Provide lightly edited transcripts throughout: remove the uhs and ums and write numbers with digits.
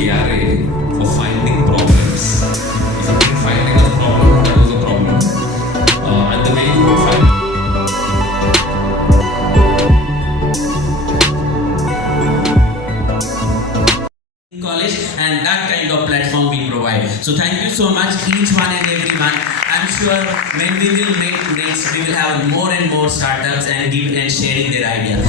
KRA for finding problems. If you didn't find any other problem, that was a problem. And the way you find college, and that kind of platform we provide. So thank you so much each one and everyone. I'm sure when we will meet next, we will have more and more startups and giving and sharing their ideas.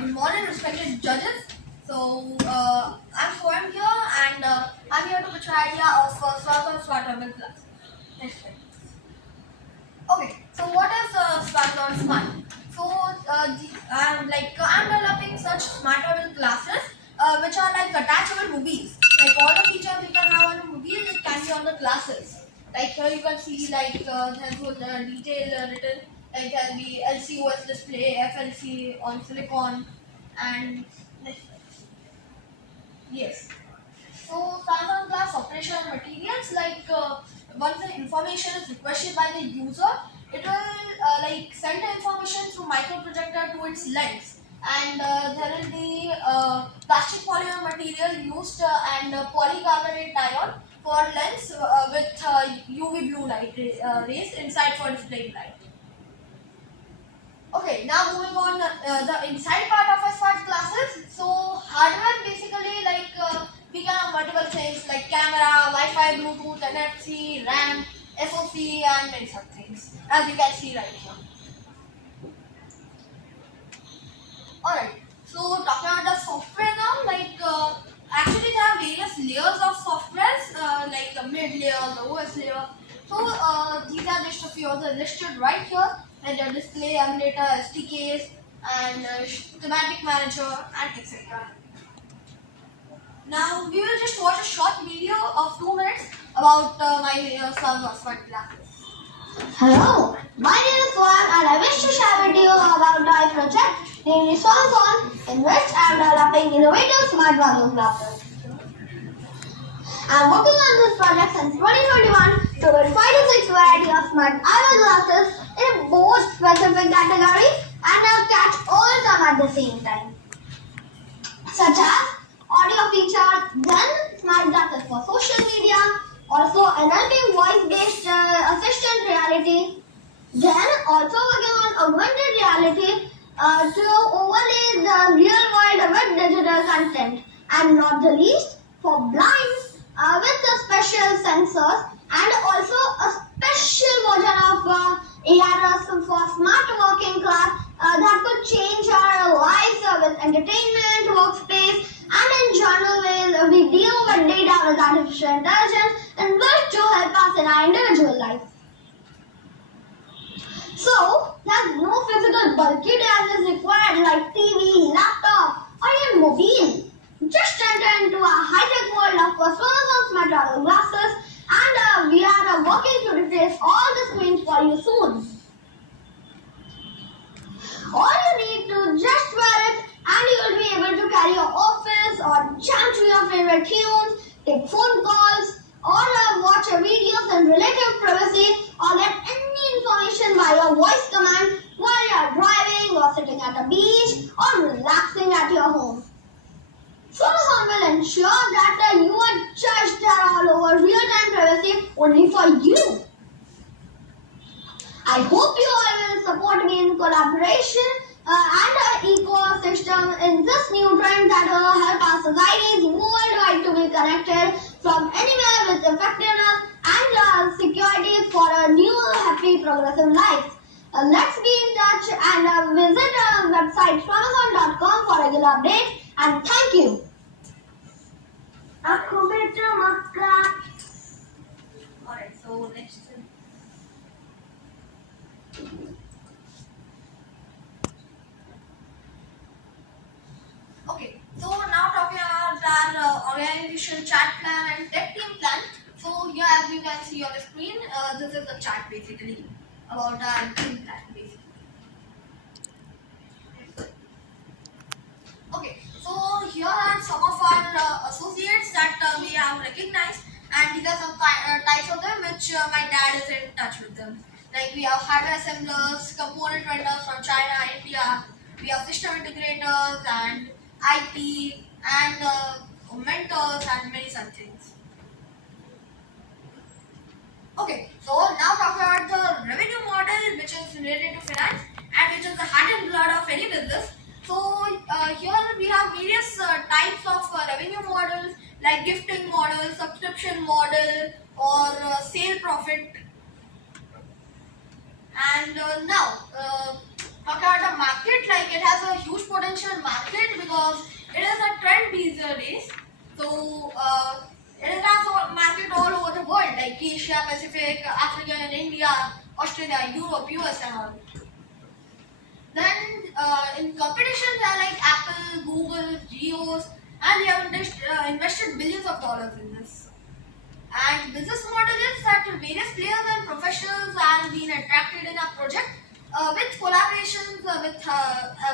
Good morning, respected judges. I'm Swam here, and I'm here to pitch an idea of Swat with class. Next slide. Okay, so what is Swat on Smart? I'm developing such smart travel classes, which are like attachable movies. Like all the features you can have on the movies, it can be on the classes. Like here you can see there's full detail written. Like there'll be LCOS display, FLC on silicon, and next slide. Yes. So Samsung class operational materials once the information is requested by the user, it will send the information through microprojector to its lens, and there will be plastic polymer material used and polycarbonate ion for lens with UV blue light rays inside for displaying light. Okay, now moving on the inside part of our smart glasses. So hardware basically we can have multiple things like camera, Wi-Fi, Bluetooth, NFC, RAM, SoC, and many such things, as you can see right here. Alright, so talking about the software now, actually there are various layers of softwares, like the mid layer, the OS layer. So these are just a few of the listed right here, and the display, emulator, SDKs, and thematic manager, and etc. Now we will just watch a short video of 2 minutes about my smart glasses. Hello, my name is Swan and I wish to share with you about my project named Swan, in which I am developing innovative smart value glasses. I am working on this project since 2021 to build 5 to 6 varieties of smart eyewear glasses in both specific categories and catch all of them at the same time, such as audio feature, then smart glasses for social media, also NLP voice-based assistant reality, then also working on augmented reality to overlay the real world with digital content, and not the least for blinds with the special sensors and also a special version of ARS for smart working class that could change our lives with entertainment, workspace, and in general ways we deal with data with artificial intelligence and will to help us in our individual life. So, there's no physical bulky devices required like TV, laptop, or even mobile. Just enter into a high-tech world of personal smart travel glasses, and we are working to replace all the screens for you soon. All you need to just wear it and you will be able to carry your office or jam to your favorite tunes, take phone calls, or watch videos in relative privacy, or get any information by your voice command while you are driving or sitting at a beach or relaxing at your home. Sonozon will ensure that you are judged all over real-time privacy only for you. I hope you all will support me in collaboration and ecosystem in this new trend that will help our societies worldwide to be connected from anywhere with effectiveness and security for a new, happy, progressive life. Let's be in touch and visit our website Sonozon.com for regular updates, and thank you. Alright, so next. Okay, so now talking about our organization chat plan and tech team plan. So here, as you can see on the screen, this is the chart basically about our team plan basically. Okay. and these are some types of them which my dad is in touch with them. Like we have hardware assemblers, component vendors from China, India. We have system integrators and IT and mentors and many such things. Okay, so now talking about the revenue model, which is related to finance and which is the heart and blood of any business. So here we have various types of revenue models like gifting model, subscription model, or sale profit. And now talking about the market, like it has a huge potential market because it is a trend these days. So it has a market all over the world, like Asia, Pacific, Africa, and India, Australia, Europe, US, and all. Then in competition, there are like Apple, Google, Geos, and they have invested billions of dollars in this. And business model is that various players and professionals are being attracted in a project with collaborations with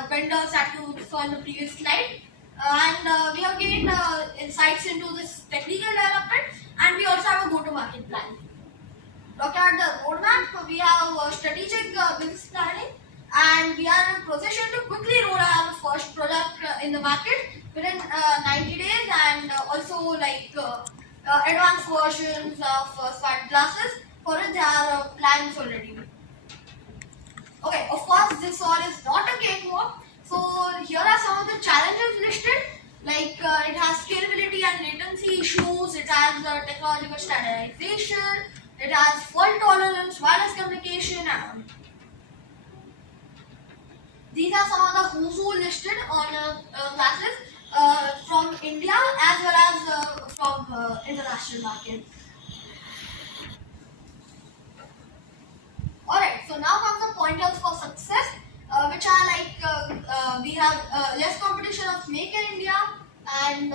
vendors that you saw in the previous slide. And we have gained insights into this technical development, and we also have a go-to-market plan. Look at the roadmap, we have strategic business planning, and we are in a position to quickly roll out our first product in the market within 90 days, and also like advanced versions of smart glasses. For it, there are plans already. Okay, of course, this all is not a cakewalk. So here are some of the challenges listed. Like it has scalability and latency issues. It has technological standardization. It has fault tolerance, wireless communication, and these are some of the who's who listed on classes from India as well as from international market. Alright, so now comes the pointers for success, which are like we have less competition of Make in India and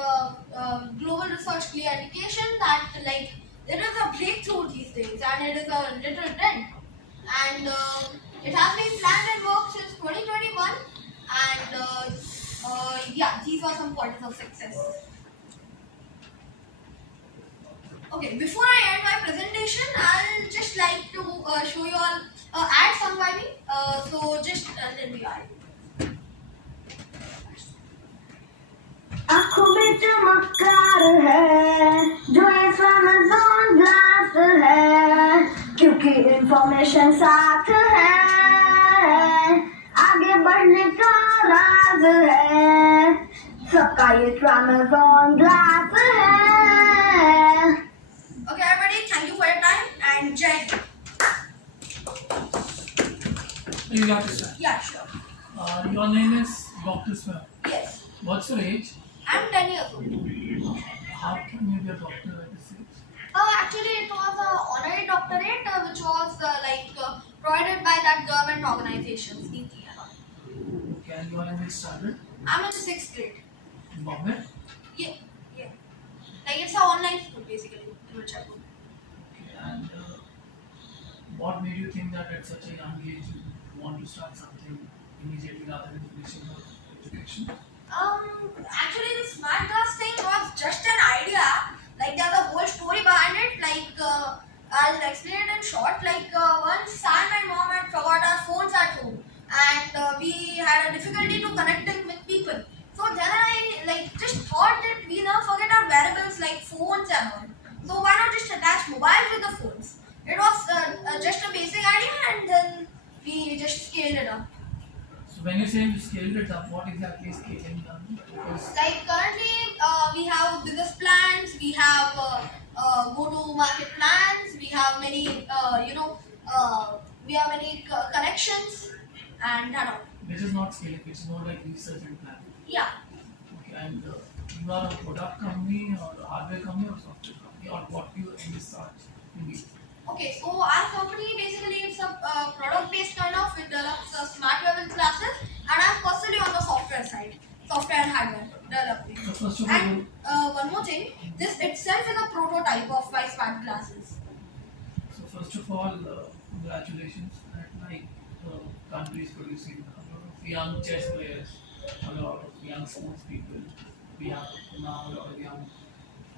global research clear indication that like it is a breakthrough these days and it is a little trend. And it has been planned and worked since 2021, and yeah, these are some pointers of success. Okay, before I end my presentation, I'll just like to show you all ad sung by me. So just let me add. आँखों में चमत्कार है जो इस Amazon glass है क्योंकि information साथ है आगे बढ़ने का राज है सबका ये अमेज़न ग्लास है Okay, everybody, thank you for your time and Jai Hind. You got to say. Yeah, sure. Your name is Dr. Swam. Yes, What's your age? I'm 10 years old. How can you be a doctor at this age? Actually, it was an honorary doctorate which was provided by that government organization, NITI and all. Okay, and you are in which standard? I'm in the 6th grade. In Bombay? Yeah, yeah. Like it's an online school basically, in which I go. Okay, and what made you think that at such a young age you want to start something immediately rather than finishing your education? Actually, the smart glass thing was just an idea. Like there's a whole story behind it. Like I'll explain it in short. Like once I and my mom had forgot our phones at home, and we had a difficulty to connecting with people. So then I like just thought that we never forget our wearables like phones and all. So why not just attach mobiles with the phones? It was just a basic idea, and then we just scaled it up. So when you say you scaled it up, what exactly is scaling down? Because Like currently, we have business plans, we have go-to-market plans, we have many, we have many connections, and that all. which is not scaling, which is more like research and planning. Yeah. Okay, and you are a product company or a hardware company or software company or what do you envisage to be? Okay, so our company basically it's a product-based kind of. It develops smart level classes, and I'm personally on the software side, software and hardware developing. So first of all, And one more thing, this itself is a prototype of my smart glasses. Congratulations that like country is producing a lot of young chess players, a lot of young sports people. We have now a lot of young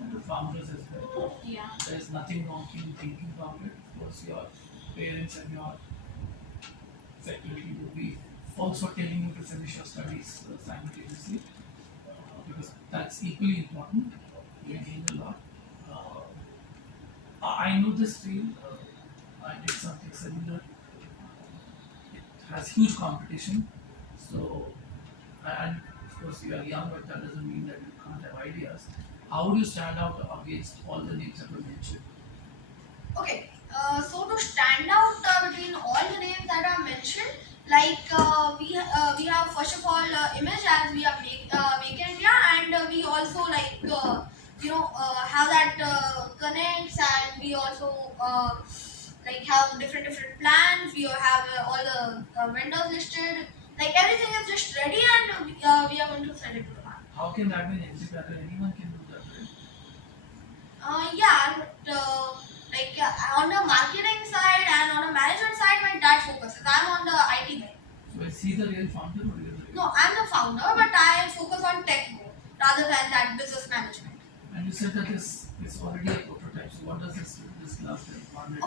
and the founders as well. Yeah. There's nothing wrong in thinking about it. Of course, your parents and your faculty will be also telling you to finish your studies simultaneously because that's equally important. You gain a lot. I know this field. I did something similar. It has huge competition. So, and of course, you are young, but that doesn't mean that you can't have ideas. How would you stand out against all the names that were mentioned? Okay, so to stand out between all the names that are mentioned, like we have first of all image as we have make India, and we also like have that connects, and we also like have different plans. We have all the vendors listed. Like everything is just ready, and we are going to send it to the market. How can that be an entry pattern? Anyone can do that, right? Yeah, but, like on the marketing side and on the management side, my dad focuses. I'm on the IT side. So is he the real founder or you're the real? No, I'm the founder, but I focus on tech more rather than that business management. And you said that this is already a prototype. So what does this glass do?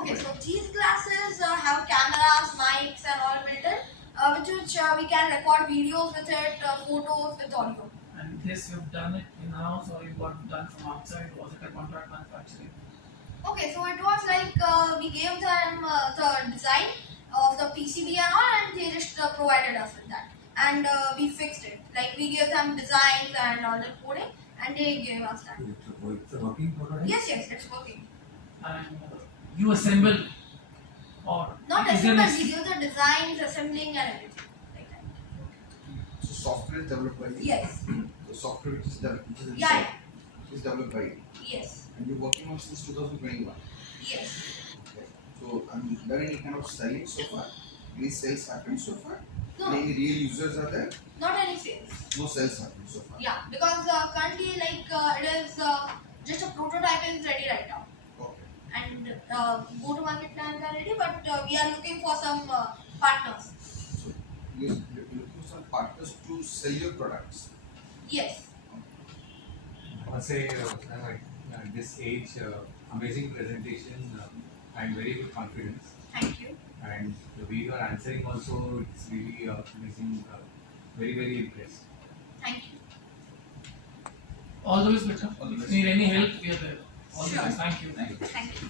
Okay, so these glasses have cameras, mics, and all built in, with which we can record videos with it, photos with audio. And this you've done it in-house or you got it done from outside? Was it a contract manufacturing? Okay, so it was like we gave them the design of the PCB and all, and they just provided us with that. And we fixed it. Like we gave them designs and all the coding, and they gave us that. It's a working prototype? Yes, it's working. And you assemble or Not is there assemble, a- we give the designs, assembling, and everything. Like that. So software is developed by you? Yes. The software which is developed, which is Yeah, inside, is developed by you. Yes. And you're working on since 2021. Yes. Okay. So, done any kind of selling so far? Any sales happened so far? No. Any real users are there? Not any sales. No sales happened so far. Yeah, because currently like it is just a prototype is ready right now, Okay. and go to market plans are ready, but we are looking for some partners. So, you're looking for some partners to sell your products. Yes. I must say, at this age, amazing presentation and very good confidence. Thank you. And the way you are answering also, it's really amazing. Very, very impressed. Thank you. all the best, Beta? All the If best. you need any help, we are there. All the Sure. best. Thank you. Thank you.